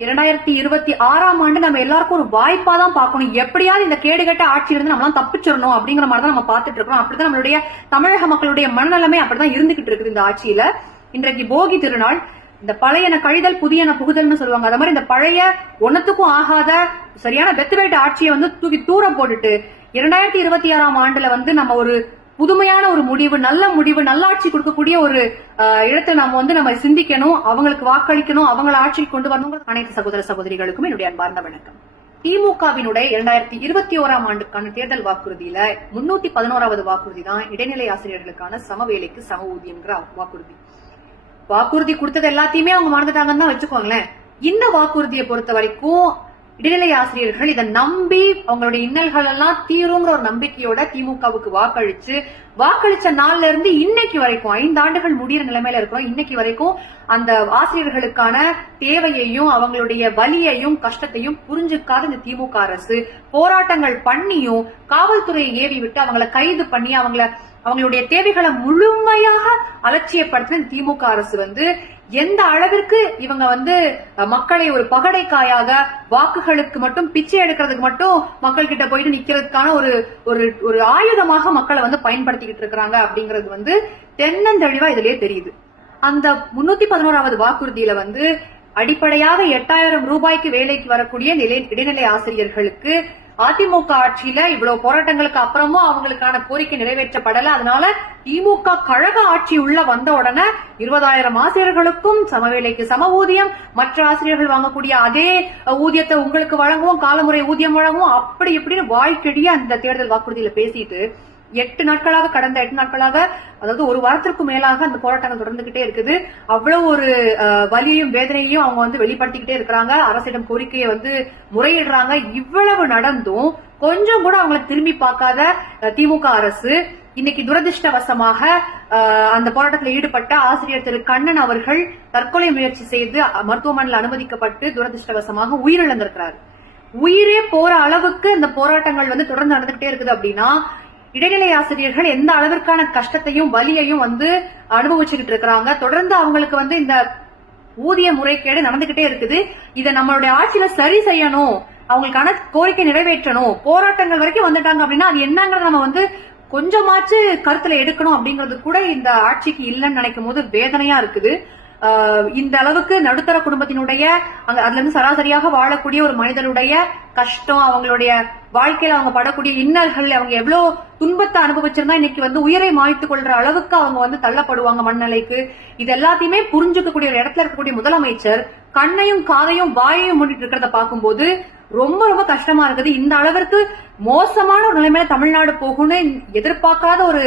2026ஆம் ஆண்டு நம்ம எல்லாருக்கும் ஒரு வாய்ப்பா தான் பார்க்கணும். எப்படியாவது இந்த கேடுகட்ட ஆட்சியிலிருந்து நம்மளாம் தப்பிச்சிடணும் அப்படிங்கிற மாதிரி தான் நம்ம பார்த்துட்டு இருக்கோம். அப்படிதான் நம்மளுடைய தமிழக மக்களுடைய மனநலமே அப்படிதான் இருந்துகிட்டு இருக்குது இந்த ஆட்சியில. இன்றைக்கு போகி திருநாள். இந்த பழையன கழிதல் புதியன புகுதல்னு சொல்லுவாங்க. அதே மாதிரி இந்த பழைய ஒன்னத்துக்கும் ஆகாத சரியான வெத்துவேட்டு ஆட்சியை வந்து தூக்கி தூரம் போட்டுட்டு 2026ஆம் ஆண்டுல வந்து நம்ம ஒரு புதுமையான ஒரு முடிவு, நல்ல முடிவு, நல்லாட்சி கொடுக்கக்கூடிய ஒரு இடத்துல நம்ம சிந்திக்கணும், அவங்களுக்கு வாக்களிக்கணும், அவங்களை ஆட்சிக்கு கொண்டு வரணும். அனைத்து சகோதர சகோதரிகளுக்கும் என்னுடைய அன்பார்ந்த வணக்கம். திமுகவினுடைய 2021ஆம் ஆண்டுக்கான தேர்தல் வாக்குறுதியில 311வது வாக்குறுதி தான் இடைநிலை ஆசிரியர்களுக்கான சம வேலைக்கு சம ஊதியம்ங்கிற வாக்குறுதி. வாக்குறுதி கொடுத்தது எல்லாத்தையுமே அவங்க மறந்துட்டாங்கன்னு தான் வச்சுக்கோங்களேன். இந்த வாக்குறுதியை பொறுத்த வரைக்கும் இடைநிலை ஆசிரியர்கள் இதை நம்பி அவங்களுடைய இன்னல்கள் எல்லாம் தீருங்கிற ஒரு நம்பிக்கையோட திமுகவுக்கு வாக்களிச்ச நாள்ல இருந்து இன்னைக்கு வரைக்கும் 5 ஆண்டுகள் முடிகிற நிலைமையில இருக்கிறோம். இன்னைக்கு வரைக்கும் அந்த ஆசிரியர்களுக்கான தேவையையும் அவங்களுடைய வலியையும் கஷ்டத்தையும் புரிஞ்சுக்காத இந்த திமுக அரசு போராட்டங்கள் பண்ணியும் காவல்துறையை ஏவி விட்டு அவங்களை கைது பண்ணி அவங்களுடைய தேவைகளை முழுமையாக அலட்சியப்படுத்தின திமுக அரசு வந்து எந்த அளவிற்கு இவங்க வந்து மக்களை ஒரு பகடைக்காயாக வாக்குகளுக்கு மட்டும் பிச்சை எடுக்கிறதுக்கு மட்டும் மக்கள் கிட்ட போயிட்டு நிக்கிறதுக்கான ஒரு ஆயுதமாக மக்களை வந்து பயன்படுத்திக்கிட்டு இருக்கிறாங்க அப்படிங்கிறது வந்து தென்னந்தெளிவா இதுலயே தெரியுது. அந்த 311வது வாக்குறுதியில வந்து அடிப்படையாக 8000 ரூபாய்க்கு வேலைக்கு வரக்கூடிய இடைநிலை ஆசிரியர்களுக்கு அதிமுக ஆட்சியில இவ்வளவு போராட்டங்களுக்கு அப்புறமும் அவங்களுக்கான கோரிக்கை நிறைவேற்றப்படல. அதனால திமுக கழக ஆட்சி உள்ள வந்த உடனே 20,000 ஆசிரியர்களுக்கும் சமவேலைக்கு சம ஊதியம், மற்ற ஆசிரியர்கள் வாங்கக்கூடிய அதே ஊதியத்தை உங்களுக்கு வழங்குவோம், காலமுறை ஊதியம் வழங்குவோம், அப்படி இப்படின்னு வாய்க்கடிய அந்த தேர்தல் வாக்குறுதியில பேசிட்டு கடந்த 8 நாட்களாக அதாவது ஒரு வாரத்திற்கு மேலாக அந்த போராட்டங்கள் தொடர்ந்துகிட்டே இருக்குது. அவ்வளவு ஒரு வலியையும் வேதனையையும் அவங்க வந்து வெளிப்படுத்திக்கிட்டே இருக்கிறாங்க. அரசிடம் கோரிக்கையை வந்து முறையிடுறாங்க. இவ்வளவு நடந்தும் கொஞ்சம் கூட அவங்களை திரும்பி பார்க்காத திமுக அரசு இன்னைக்கு துரதிருஷ்டவசமாக அந்த போராட்டத்தில் ஈடுபட்ட ஆசிரியர் திரு கண்ணன் அவர்கள் தற்கொலை முயற்சி செய்து மருத்துவமனையில் அனுமதிக்கப்பட்டு துரதிருஷ்டவசமாக உயிரிழந்திருக்கிறார். உயிரே போற அளவுக்கு இந்த போராட்டங்கள் வந்து தொடர்ந்து நடந்துகிட்டே இருக்குது. அப்படின்னா இடைநிலை ஆசிரியர்கள் எந்த அளவிற்கான கஷ்டத்தையும் வலியையும் வந்து அனுபவிச்சுக்கிட்டு இருக்கிறாங்க. தொடர்ந்து அவங்களுக்கு வந்து இந்த ஊதிய முறைகேடு நடந்துகிட்டே இருக்குது. இதை நம்மளுடைய ஆட்சியில சரி செய்யணும், அவங்களுக்கான கோரிக்கை நிறைவேற்றணும். போராட்டங்கள் வரைக்கும் வந்துட்டாங்க அப்படின்னா அது என்னங்கிறத நம்ம வந்து கொஞ்சமாச்சு கருத்துல எடுக்கணும் அப்படிங்கிறது கூட இந்த ஆட்சிக்கு இல்லைன்னு நினைக்கும் போது வேதனையா இருக்குது. இந்த அளவுக்கு நடுத்தர குடும்பத்தினுடைய அதுல இருந்து சராசரியாக வாழக்கூடிய ஒரு மனிதனுடைய கஷ்டம், அவங்களுடைய வாழ்க்கையில அவங்க படக்கூடிய இன்னல்கள், அவங்க எவ்வளவு துன்பத்தை அனுபவிச்சிருந்தா இன்னைக்கு வந்து உயிரை மாய்த்துக் கொள்ற அளவுக்கு அவங்க வந்து தள்ளப்படுவாங்க மண்ணலைக்கு. இது எல்லாத்தையுமே புரிஞ்சுக்கக்கூடிய ஒரு இடத்துல இருக்கக்கூடிய முதலமைச்சர் கண்ணையும் காதையும் வாயையும் மூடிட்டு இருக்கிறத பார்க்கும்போது ரொம்ப ரொம்ப கஷ்டமா இருக்குது. இந்த அளவிற்கு மோசமான ஒரு நிலைமையில தமிழ்நாடு போகும்னு எதிர்பார்க்காத ஒரு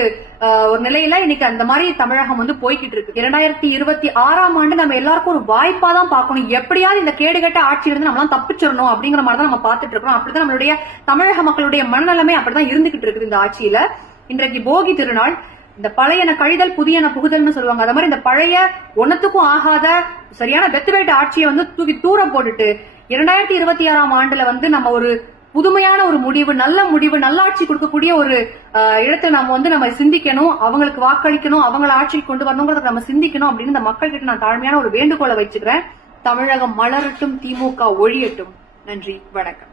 நிலையில இன்னைக்கு அந்த மாதிரி தமிழகம் வந்து போய்கிட்டு இருக்கு. 2026ஆம் ஆண்டு நம்ம எல்லாருக்கும் ஒரு வாய்ப்பா தான் பார்க்கணும். எப்படியாவது இந்த கேடுகட்ட ஆட்சியிலிருந்து நம்மளாம் தப்பிச்சிடணும் அப்படிங்கிற மாதிரி தான் நம்ம பார்த்துட்டு இருக்கோம். அப்படிதான் நம்மளுடைய தமிழக மக்களுடைய மனநலமே அப்படிதான் இருந்துகிட்டு இருக்குது இந்த ஆட்சியில. இன்றைக்கு போகி திருநாள். இந்த பழையன கழிதல் புதியன புகுதல்னு சொல்லுவாங்க. அதே மாதிரி இந்த பழைய ஒன்னத்துக்கும் ஆகாத சரியான வெத்துவேட்டு ஆட்சியை வந்து தூக்கி தூரம் போட்டுட்டு 2026ஆம் ஆண்டுல வந்து நம்ம ஒரு புதுமையான ஒரு முடிவு, நல்லாட்சி கொடுக்கக்கூடிய ஒரு இடத்துல நம்ம சிந்திக்கணும், அவங்களுக்கு வாக்களிக்கணும், அவங்களை ஆட்சிக்கு கொண்டு வரணுங்கிறத நம்ம சிந்திக்கணும் அப்படின்னு இந்த மக்கள் கிட்ட நான் தாழ்மையான ஒரு வேண்டுகோளை வச்சுக்கிறேன். தமிழகம் மலரட்டும், திமுக ஒழியட்டும். நன்றி, வணக்கம்.